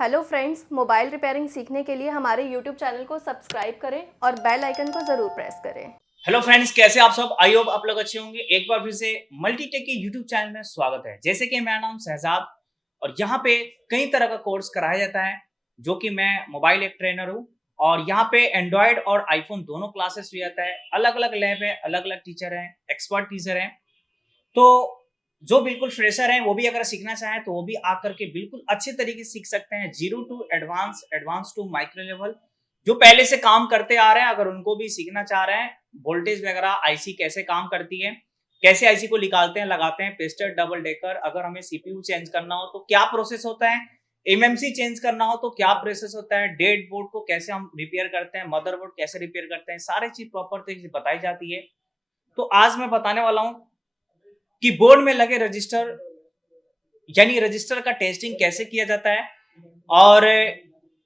Hello friends, mobile repairing सीखने के लिए हमारे यूट्यूब चैनल को सब्सक्राइब करें और बेल आइकन को ज़रूर प्रेस करें। हेलो फ्रेंड्स, कैसे आप सब। आई होप आप लोग अच्छे होंगे। एक बार फिर से मल्टीटेक के यूट्यूब चैनल में स्वागत है। जैसे कि मेरा नाम शहजाद और यहाँ पे कई तरह का कोर्स कराया जाता है, जो कि मैं मोबाइल एक ट्रेनर हूँ और यहाँ पे एंड्रॉयड और आईफोन दोनों क्लासेस हुई जाता है। अलग अलग लैब है, अलग अलग टीचर हैं, एक्सपर्ट टीचर हैं। तो जो बिल्कुल फ्रेशर हैं वो भी अगर सीखना चाहें तो वो भी आकर के बिल्कुल अच्छे तरीके से सीख सकते हैं। Zero to advance, advance to micro level. जो पहले से काम करते आ रहे हैं अगर उनको भी सीखना चाह रहे हैं, वोल्टेज वगैरह आईसी कैसे काम करती है, कैसे आईसी को निकालते हैं, लगाते हैं, पेस्टर डबल डेकर, अगर हमें सीपीयू चेंज करना हो तो क्या प्रोसेस होता है, एमएमसी चेंज करना हो तो क्या प्रोसेस होता है, डेड बोर्ड को कैसे हम रिपेयर करते हैं, मदरबोर्ड कैसे रिपेयर करते हैं, सारी चीज प्रॉपर तरीके से बताई जाती है। तो आज मैं बताने वाला हूं कि बोर्ड में लगे रजिस्टर यानी रजिस्टर का टेस्टिंग कैसे किया जाता है और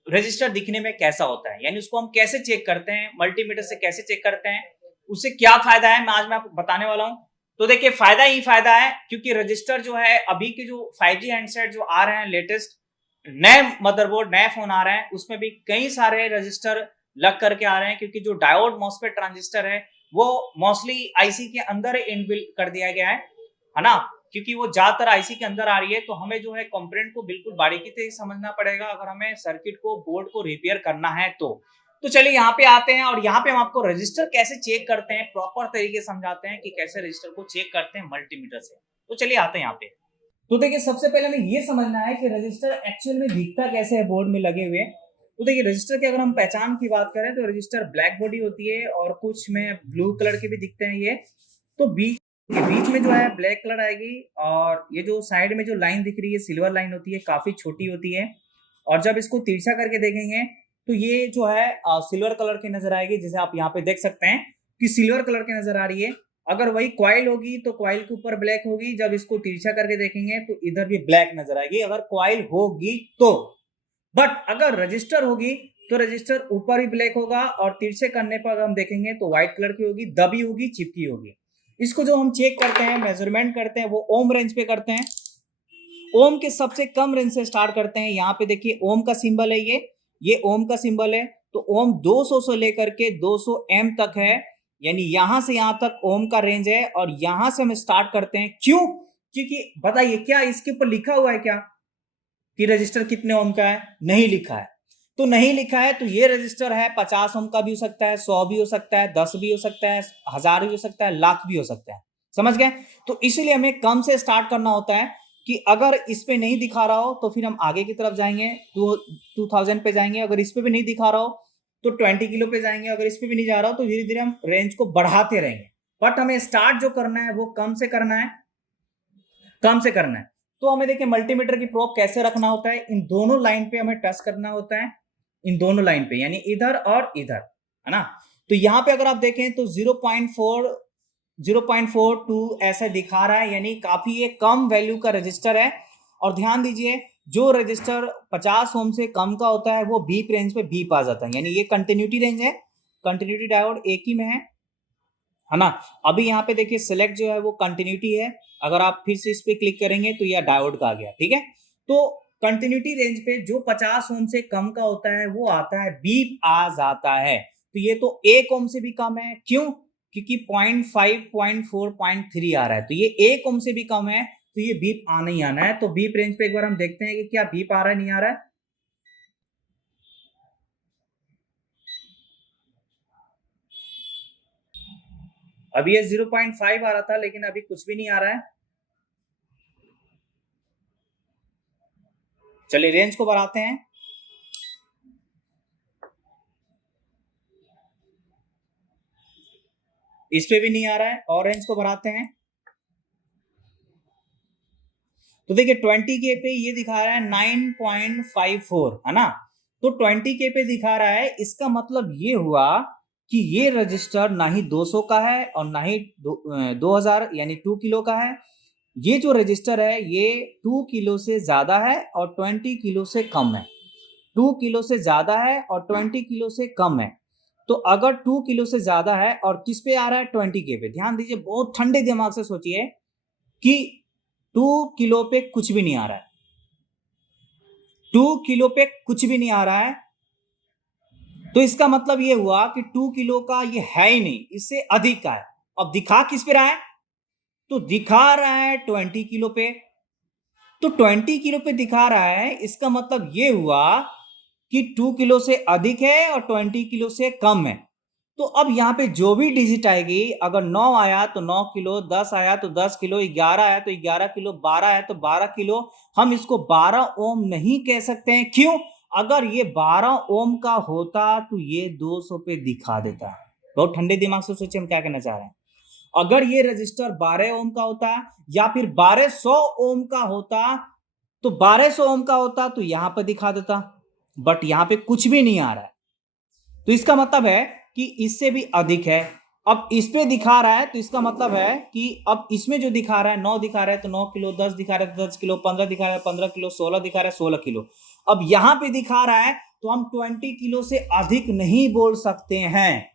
रजिस्टर दिखने में कैसा होता है, यानी उसको हम कैसे चेक करते हैं, मल्टीमीटर से कैसे चेक करते हैं, उससे क्या फायदा है, मैं आपको बताने वाला हूं। तो देखिए, फायदा ही फायदा है, क्योंकि रजिस्टर जो है अभी के जो 5G हैंडसेट जो आ रहे हैं, लेटेस्ट नए मदरबोर्ड नए फोन आ रहे हैं, उसमें भी कई सारे रजिस्टर लग करके आ रहे हैं, क्योंकि जो डायोड मॉसफेट ट्रांजिस्टर है वो मोस्टली आईसी के अंदर इनबिल्ट कर दिया गया है ना। क्योंकि वो ज्यादातर आईसी के अंदर आ रही है, तो हमें जो है कंपोनेंट को बिल्कुल बारीकी से समझना पड़ेगा अगर हमें सर्किट को, बोर्ड को रिपेयर करना है तो चलिए यहाँ पे आते हैं और यहाँ पे हम आपको रजिस्टर कैसे चेक करते हैं प्रॉपर तरीके से समझाते हैं कि कैसे रजिस्टर को चेक करते हैं मल्टीमीटर से। तो चलिए आते हैं यहाँ पे। तो देखिए, सबसे पहले हमें ये समझना है कि रजिस्टर एक्चुअल में दिखता कैसे है बोर्ड में लगे हुए। तो देखिए, रजिस्टर की अगर हम पहचान की बात करें तो रजिस्टर ब्लैक बॉडी होती है और कुछ में ब्लू कलर के भी दिखते हैं ये। तो बीच में जो है ब्लैक कलर आएगी और ये जो साइड में जो लाइन दिख रही है सिल्वर लाइन होती है, काफी छोटी होती है। और जब इसको तिरछा करके देखेंगे तो ये जो है सिल्वर कलर की नजर आएगी, जैसे आप यहाँ पे देख सकते हैं कि सिल्वर कलर की नजर आ रही है। अगर वही कॉइल होगी तो कॉइल के ऊपर ब्लैक होगी, जब इसको तिरछा करके देखेंगे तो इधर भी ब्लैक नजर आएगी अगर कॉइल होगी तो। बट अगर रजिस्टर होगी तो रजिस्टर ऊपर ही ब्लैक होगा और तिरछे करने पर अगर हम देखेंगे तो व्हाइट कलर की होगी, दबी होगी, चिपकी होगी। इसको जो हम चेक करते हैं, मेजरमेंट करते हैं, वो ओम रेंज पे करते हैं। ओम के सबसे कम रेंज से स्टार्ट करते हैं। यहाँ पे देखिए ओम का सिंबल है, ये ओम का सिंबल है। तो ओम 200 से लेकर के 200 एम तक है, यानी यहां से यहां तक ओम का रेंज है। और यहां से हम स्टार्ट करते हैं। क्यों? क्योंकि बताइए, क्या इसके ऊपर लिखा हुआ है क्या कि रजिस्टर कितने ओम का है? नहीं लिखा है। तो नहीं लिखा है तो ये रजिस्टर है 50 ओम का भी हो सकता है, 100 भी हो सकता है, 10 भी हो सकता है, 1000 भी हो सकता है, लाख भी हो सकता है। समझ गए? तो इसीलिए हमें कम से स्टार्ट करना होता है कि अगर इस पे नहीं दिखा रहा हो तो फिर हम आगे की तरफ जाएंगे, 2000 पे जाएंगे। अगर इस पे भी नहीं दिखा रहा हो तो 20 किलो पे जाएंगे। अगर इस पे भी नहीं जा रहा हो तो धीरे धीरे हम रेंज को बढ़ाते रहेंगे। बट हमें स्टार्ट जो करना है वो कम से करना है, कम से करना है। तो हमें देखिए मल्टीमीटर की प्रोब कैसे रखना होता है, इन दोनों लाइन पे हमें टच करना होता है, इन दोनों लाइन पे, यानी इधर और इधर, है ना। तो यहां पे अगर आप देखें तो 0.42 ऐसा दिखा रहा है, यानी काफी ये कम वैल्यू का रजिस्टर है। और ध्यान दीजिए, जो रजिस्टर 50 ओम से कम का होता है वो बीप रेंज पे बीप आ जाता है, यानी ये कंटिन्यूटी रेंज है। कंटिन्यूटी डायोड एक ही में है ना। अभी यहाँ पे देखिए सिलेक्ट जो है वो कंटिन्यूटी है। अगर आप फिर से इस पे क्लिक करेंगे तो यह डायोड का आ गया, ठीक है। तो कंटिन्यूटी रेंज पे जो 50 ओम से कम का होता है वो आता है, बीप आ जाता है। तो ये तो 1 ओम से भी कम है। क्यों? क्योंकि 0.5, 0.4, 0.3 आ रहा है, तो ये 1 ओम से भी कम है, तो ये बीप आना ही आना है। तो बीप रेंज पे एक बार हम देखते हैं कि क्या बीप आ रहा है, नहीं आ रहा है। अभी ये 0.5 आ रहा था, लेकिन अभी कुछ भी नहीं आ रहा है। चलिए रेंज को बढ़ाते हैं। इस पे भी नहीं आ रहा है, और रेंज को बढ़ाते हैं। तो देखिए 20K पे ये दिखा रहा है 9.54, है ना। तो 20K पे दिखा रहा है, इसका मतलब ये हुआ कि ये रजिस्टर ना ही 200 का है और ना ही 2000 यानी 2 किलो का है। ये जो रजिस्टर है ये 2 किलो से ज्यादा है और 20 किलो से कम है। 2 किलो से ज्यादा है और 20 किलो से कम है। तो अगर 2 किलो से ज्यादा है और किस पे आ रहा है? 20K पे। ध्यान दीजिए, बहुत ठंडे दिमाग से सोचिए कि 2 किलो पे कुछ भी नहीं आ रहा है। 2 किलो पे कुछ भी नहीं आ रहा है, तो इसका मतलब ये हुआ कि 2 किलो का ये है ही नहीं, इससे अधिक का है। अब दिखा किस पे रहा है? तो दिखा रहा है 20 किलो पे। तो 20 किलो पे दिखा रहा है, इसका मतलब ये हुआ कि 2 किलो से अधिक है और 20 किलो से कम है। तो अब यहाँ पे जो भी डिजिट आएगी, अगर 9 आया तो 9 किलो, 10 आया तो 10 किलो, 11 आया तो 11 किलो, 12 आया तो 12 किलो, हम इसको 12 ओम नहीं कह सकते हैं। क्यों? अगर ये 12 ओम का होता तो ये 200 पे दिखा देता। बहुत ठंडे दिमाग से सोचिए हम क्या कहना चाह रहे हैं। अगर ये रजिस्टर 12 ओम का होता या फिर 1200 ओम का होता, तो 1200 ओम का होता तो यहां पर दिखा देता, बट यहां पे कुछ भी नहीं आ रहा है। तो इसका मतलब है कि इससे भी अधिक है। अब इस पे दिखा रहा है, तो इसका मतलब है कि अब इसमें जो दिखा रहा है 9 दिखा रहा है तो 9 किलो, 10 दिखा रहा है तो 10 किलो, 15 दिखा रहा है 15 किलो, 16 दिखा रहा है 16 किलो। अब यहां पे दिखा रहा है तो हम 20 किलो से अधिक नहीं बोल सकते हैं,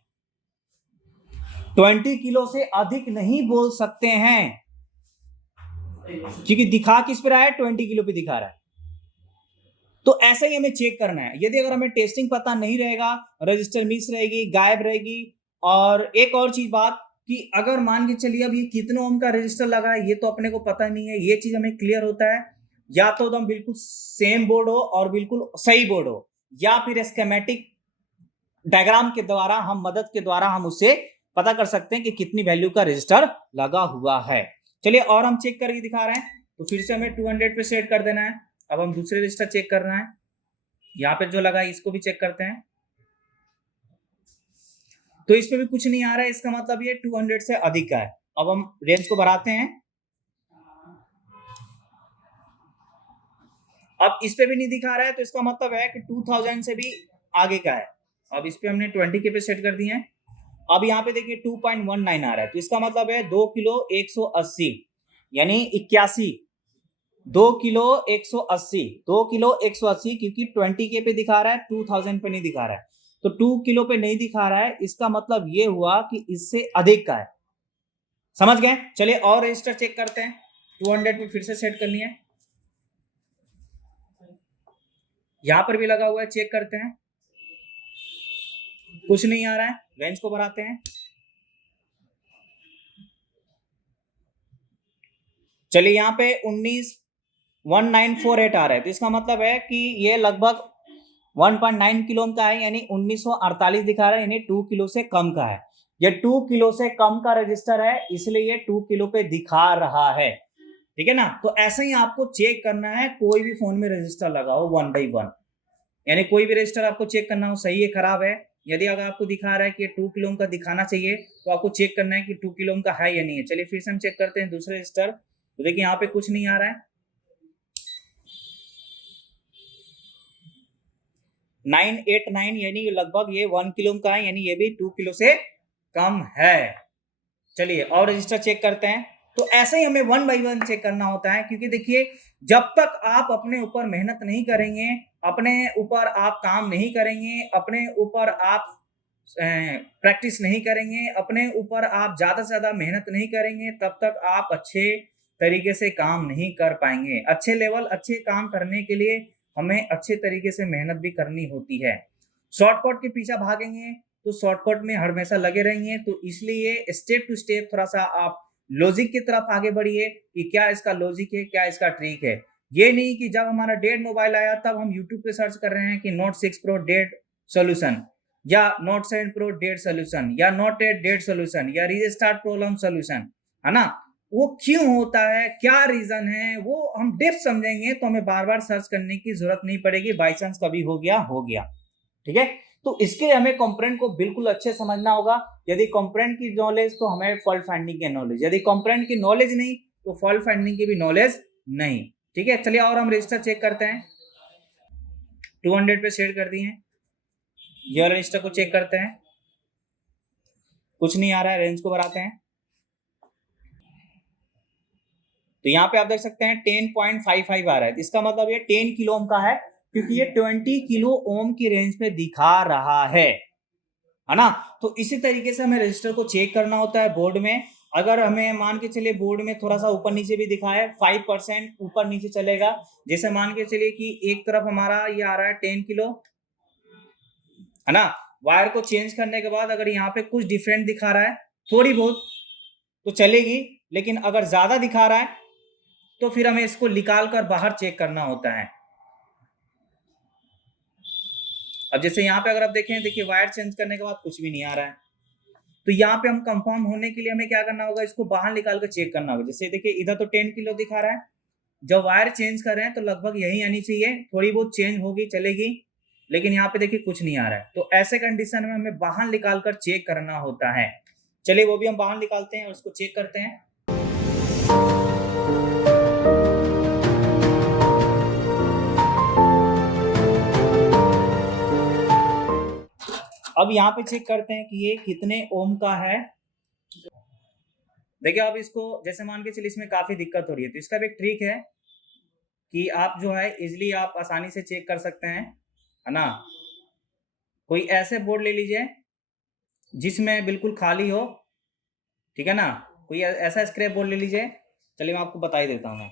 20 किलो से अधिक नहीं बोल सकते हैं, क्योंकि दिखा किस पे रहा है? 20 किलो पे दिखा रहा है। तो ऐसा ही हमें चेक करना है। यदि अगर हमें टेस्टिंग पता नहीं रहेगा, रजिस्टर मिस रहेगी, गायब रहेगी। और एक और चीज बात कि अगर मान के चलिए अब ये कितने ओम का रजिस्टर लगा है, ये तो अपने को पता नहीं है, ये चीज हमें क्लियर होता है या तो एकदम बिल्कुल सेम बोर्ड हो और बिल्कुल सही बोर्ड हो, या फिर स्कीमेटिक डायग्राम के द्वारा, हम मदद के द्वारा हम उससे पता कर सकते हैं कि कितनी वैल्यू का रजिस्टर लगा हुआ है। चलिए और हम चेक करके दिखा रहे हैं। तो फिर से हमें 200 पे सेट कर देना है। अब हम दूसरे रजिस्टर चेक करना है, यहाँ पे जो लगा है इसको भी चेक करते हैं। तो इस पे भी कुछ नहीं आ रहा है, इसका मतलब ये 200 से अधिक का है। अब हम रेंज को बढ़ाते हैं। अब इस पे भी नहीं दिखा रहा है, तो इसका मतलब है कि 2000 से भी आगे का है। अब इस पे हमने 20 के पे सेट कर दिए हैं। अब यहाँ पे देखिए 2.19 आ रहा है, तो इसका मतलब है 2 किलो 180 यानी 81, 2 किलो 180, 2 किलो 180, क्योंकि 20 के पे दिखा रहा है, 2000 पे नहीं दिखा रहा है। तो 2 किलो पे नहीं दिखा रहा है, इसका मतलब ये हुआ कि इससे अधिक का है। समझ गए? चलिए और रजिस्टर चेक करते हैं। 200 पे फिर से सेट करनी है, यहां पर भी लगा हुआ है, चेक करते हैं। कुछ नहीं आ रहा है, रेंज को बढ़ाते हैं। चलिए यहाँ पे 19,1948 आ रहा है, तो इसका मतलब है कि ये लगभग 1.9 किलो का है, यानी 1948 दिखा रहा है, यानी 2 किलो से कम का है। ये 2 किलो से कम का रजिस्टर है, इसलिए ये 2 किलो पे दिखा रहा है। ठीक है ना? तो ऐसे ही आपको चेक करना है, कोई भी फोन में रजिस्टर लगाओ 1 बाई 1, यानी कोई भी रजिस्टर आपको चेक करना हो सही है खराब है। यदि अगर आपको दिखा रहा है कि 2 किलो का दिखाना चाहिए, तो आपको चेक करना है कि 2 किलो का है या नहीं है। चलिए फिर से हम चेक करते हैं दूसरे रजिस्टर। तो देखिए यहाँ पे कुछ नहीं आ रहा है, 989 यानी लगभग ये 1 किलो का है, यानी ये भी 2 किलो से कम है। चलिए और रजिस्टर चेक करते हैं। तो ऐसे ही हमें 1 बाई 1 चेक करना होता है, क्योंकि देखिए जब तक आप अपने ऊपर मेहनत नहीं करेंगे, अपने ऊपर आप काम नहीं करेंगे, अपने ऊपर आप प्रैक्टिस नहीं करेंगे, अपने ऊपर आप ज्यादा से ज्यादा मेहनत नहीं करेंगे, तब तक आप अच्छे तरीके से काम नहीं कर पाएंगे। अच्छे लेवल, अच्छे काम करने के लिए हमें अच्छे तरीके से मेहनत भी करनी होती है। शॉर्टकट के पीछे भागेंगे तो शॉर्टकट में हमेशा लगे रहेंगे। तो इसलिए स्टेप टू स्टेप थोड़ा सा आप लॉजिक की तरफ आगे बढ़िए कि क्या इसका लॉजिक है, क्या इसका ट्रिक है। ये नहीं कि जब हमारा डेड मोबाइल आया तब हम यूट्यूब पे सर्च कर रहे हैं कि नोट 6 प्रो डेड सोल्यूशन, या नोट 7 प्रो डेड सोल्यूशन, या नोट 8 डेड सोल्यूशन, या रीस्टार्ट प्रॉब्लम सोल्यूशन, है ना? वो क्यों होता है, क्या रीजन है, वो हम डेप्थ समझेंगे तो हमें बार बार सर्च करने की जरूरत नहीं पड़ेगी। बाई चांस कभी हो गया हो गया। ठीक है? तो इसके लिए हमें कंपोनेंट को बिल्कुल अच्छे समझना होगा। यदि कंपोनेंट की नॉलेज तो हमें फॉल्ट फाइंडिंग की नॉलेज, यदि कंपोनेंट की नॉलेज नहीं तो फॉल्ट फाइंडिंग की भी नॉलेज नहीं। ठीक है? चलिए और हम रजिस्टर चेक करते हैं। 200 पे सेट कर दिए हैं, ये रजिस्टर को चेक करते हैं। कुछ नहीं आ रहा है, रेंज को बढ़ाते हैं। तो यहाँ पे आप देख सकते हैं 10.55 आ रहा है, इसका मतलब ये 10 किलो ओम का है, क्योंकि ये 20 किलो ओम की रेंज पे दिखा रहा है ना? तो इसी तरीके से हमें रजिस्टर को चेक करना होता है बोर्ड में। अगर हमें मान के चलिए बोर्ड में थोड़ा सा ऊपर नीचे भी दिखा है 5% ऊपर नीचे चलेगा। जैसे मान के चलिए कि एक तरफ हमारा ये आ रहा है 10 किलो, है ना। वायर को चेंज करने के बाद अगर यहाँ पे कुछ डिफरेंट दिखा रहा है थोड़ी बहुत तो चलेगी, लेकिन अगर ज्यादा दिखा रहा है तो फिर हमें इसको निकाल कर बाहर चेक करना होता है। अब जैसे यहाँ पे अगर आप देखें, देखिए वायर चेंज करने के बाद कुछ भी नहीं आ रहा है, तो यहाँ पे हम कंफर्म होने के लिए हमें क्या करना होगा, इसको बाहर निकाल कर चेक करना होगा। जैसे देखिए इधर तो 10 किलो दिखा रहा है, जब वायर चेंज कर रहे हैं तो लगभग यही आनी चाहिए, थोड़ी बहुत चेंज होगी चलेगी, लेकिन यहाँ पे देखिए कुछ नहीं आ रहा है। तो ऐसे कंडीशन में हमें बाहर निकाल कर चेक करना होता है। चलिए वो भी हम बाहर निकालते हैं और उसको चेक करते हैं। अब यहाँ पे चेक करते हैं कि ये कितने ओम का है। देखिए अब इसको जैसे मान के चलिए इसमें काफी दिक्कत हो रही है, तो इसका भी एक ट्रिक है कि आप जो है इजिली आप आसानी से चेक कर सकते हैं, है ना। कोई ऐसे बोर्ड ले लीजिए जिसमें बिल्कुल खाली हो, ठीक है ना। कोई ऐसा स्क्रैप बोर्ड ले लीजिए। चलिए मैं आपको बता ही देता हूँ मैं।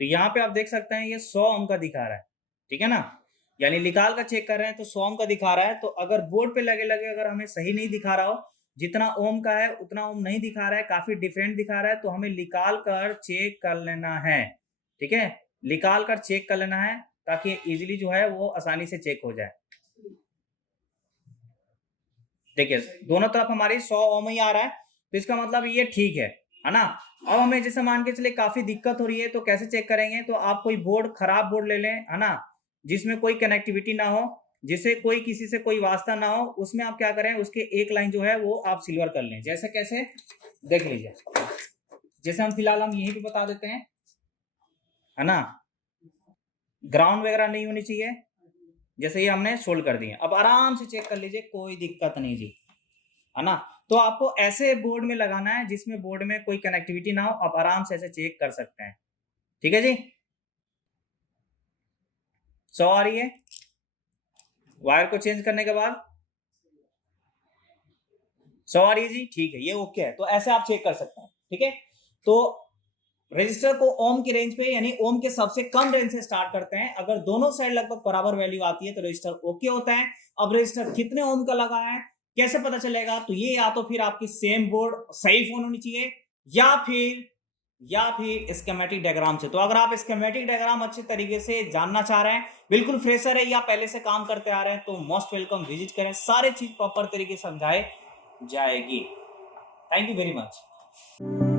तो यहाँ पे आप देख सकते हैं ये 100 ओम का दिखा रहा है, ठीक है ना। यानी निकाल का चेक कर रहे हैं तो 100 ओम का दिखा रहा है। तो अगर बोर्ड पे लगे लगे अगर हमें सही नहीं दिखा रहा हो, जितना ओम का है उतना ओम नहीं दिखा रहा है, काफी डिफरेंट दिखा रहा है, तो हमें निकाल कर चेक कर लेना है, ठीक है। निकाल कर चेक कर लेना है ताकि इजीली जो है वो आसानी से चेक हो जाए। देखिए दोनों तरफ हमारी 100 ओम ही आ रहा है, तो इसका मतलब ये ठीक है ना। अब हमें जैसे मान के चले काफी दिक्कत हो रही है तो कैसे चेक करेंगे, तो आप कोई बोर्ड खराब बोर्ड ले लें, है ना, जिसमें कोई कनेक्टिविटी ना हो, जिसे कोई किसी से कोई वास्ता ना हो। उसमें आप क्या करें, उसके एक लाइन जो है वो आप सिल्वर कर लें। जैसे कैसे देख लीजिए, जैसे हम फिलहाल हम यहीं पे बता देते हैं, है ना। ग्राउंड वगैरह नहीं होनी चाहिए। जैसे ये हमने सोल्ड कर दिए, अब आराम से चेक कर लीजिए, कोई दिक्कत नहीं जी, है ना। तो आपको ऐसे बोर्ड में लगाना है जिसमें बोर्ड में कोई कनेक्टिविटी ना हो, आप आराम से ऐसे चेक कर सकते हैं, ठीक है जी। 100 आ रही है वायर को चेंज करने के बाद, 100 आ रही है जी, ठीक है, ये ओके है। तो ऐसे आप चेक कर सकते हैं, ठीक है। तो रजिस्टर को ओम की रेंज पे, यानी ओम के सबसे कम रेंज से स्टार्ट करते हैं। अगर दोनों साइड लगभग बराबर वैल्यू आती है तो रजिस्टर ओके होता है। अब रजिस्टर कितने ओम का लगा है कैसे पता चलेगा, तो ये या तो फिर आपकी सेम बोर्ड सही फोन होनी चाहिए या फिर स्कीमेटिक डायग्राम से। तो अगर आप स्कीमेटिक डायग्राम अच्छे तरीके से जानना चाह रहे हैं, बिल्कुल फ्रेशर है या पहले से काम करते आ रहे हैं, तो मोस्ट वेलकम, विजिट करें, सारे चीज प्रॉपर तरीके से समझाए जाएगी। Thank you very much.